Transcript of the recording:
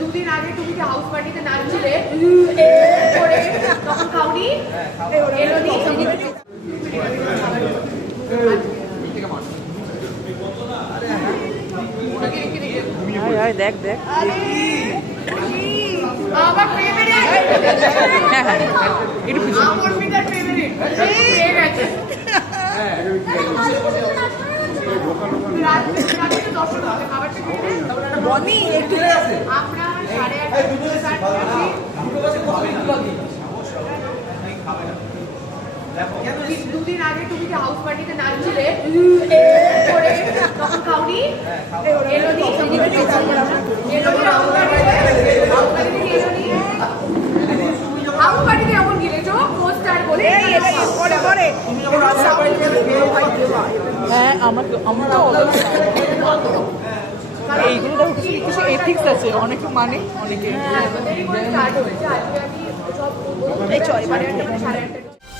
দুদিন আগে তুমি যে হাউস পার্টিতে নাচছিলে করে তখন খাওনি এলোনি দেখ দেখ আমার ফেভারিট আমার ফিগার ফেভারিট পেয়ে গেছে রাতে 10 টাকা খাবারটা খেতে বনি একটু আমরা 8:30 দুদিন আগে তুমি যে হাউস পার্টিতে নাচছিলে করে তখন খাওনি এলোনি হাউস পার্টিতে এমন গিলেছো পোস্টার বলে হ্যাঁ আমার এইগুলো কিছু এথিক্স আছে অনেকে মানে অনেকে স্টার্ট হয়েছে আজকে আমি সব এই 6:30 সাড়ে 8